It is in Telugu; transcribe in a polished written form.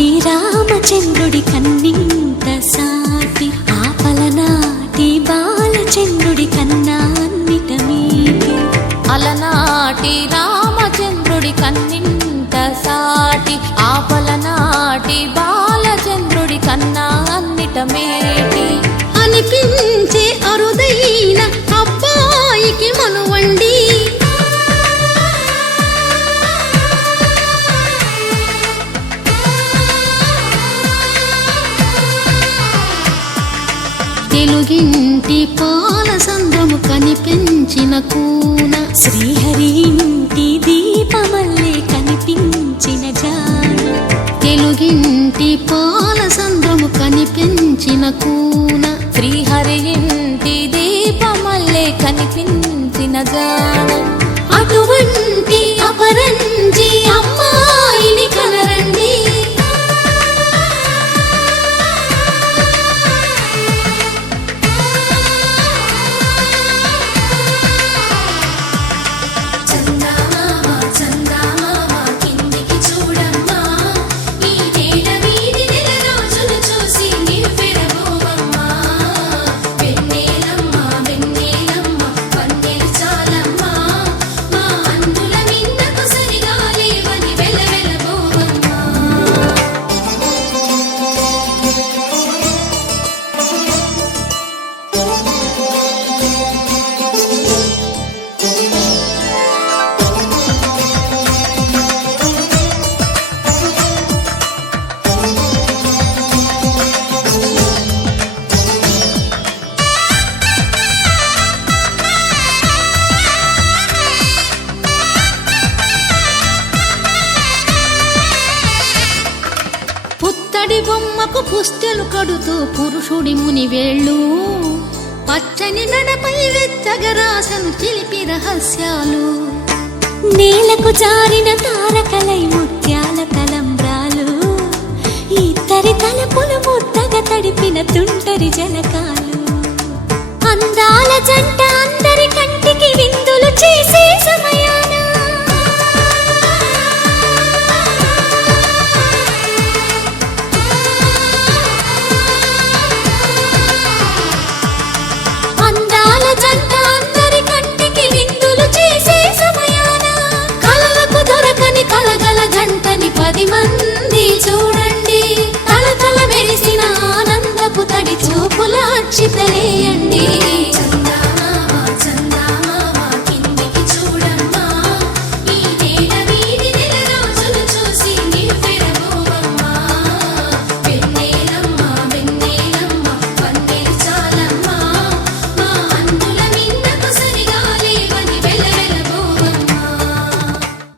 అలనాటి రామచంద్రుడి కన్నింత సాటి ఆపలనాటి బాలచంద్రుడి కన్నా అన్నిట మీటి అలనాటి రామచంద్రుడి కన్నింత సాటి ఆపలనాటి బాలచంద్రుడి కన్నా అన్నిట మేటి అనిపించే అరుదైన అబ్బాయికి మనువండి తెలుగింటి పాల సంద్రము కనిపించిన కూన శ్రీహరి ఇంటి దీపమల్లే కనిపించిన జాన తెలుగింటి పాల సంద్రము కనిపించిన కూన శ్రీహరి ఇంటి దీపమల్లే కనిపించిన జాన అటువంటి అపరంజి అమ్మాయిని కనరండి పుత్తడి బొమ్మకు పుస్తెలు కడుతూ పురుషుడి ముని వేళ్ళు పచ్చని నడపై వెచ్చగరాసను చిలిపి రహస్యాలు నేలకు జారిన తారకలై ముత్యాల తలంబ్రాలు ఇద్దరి తలపులు ముద్దగా తడిపిన తుంటరి జలకాలు అందాల జంట అందరి కంటికి విందులు చేసే సమయాన మంది చూడండి తల తల మెరిసిన ఆనందపు తడి చూపుల అక్షితలేయండి.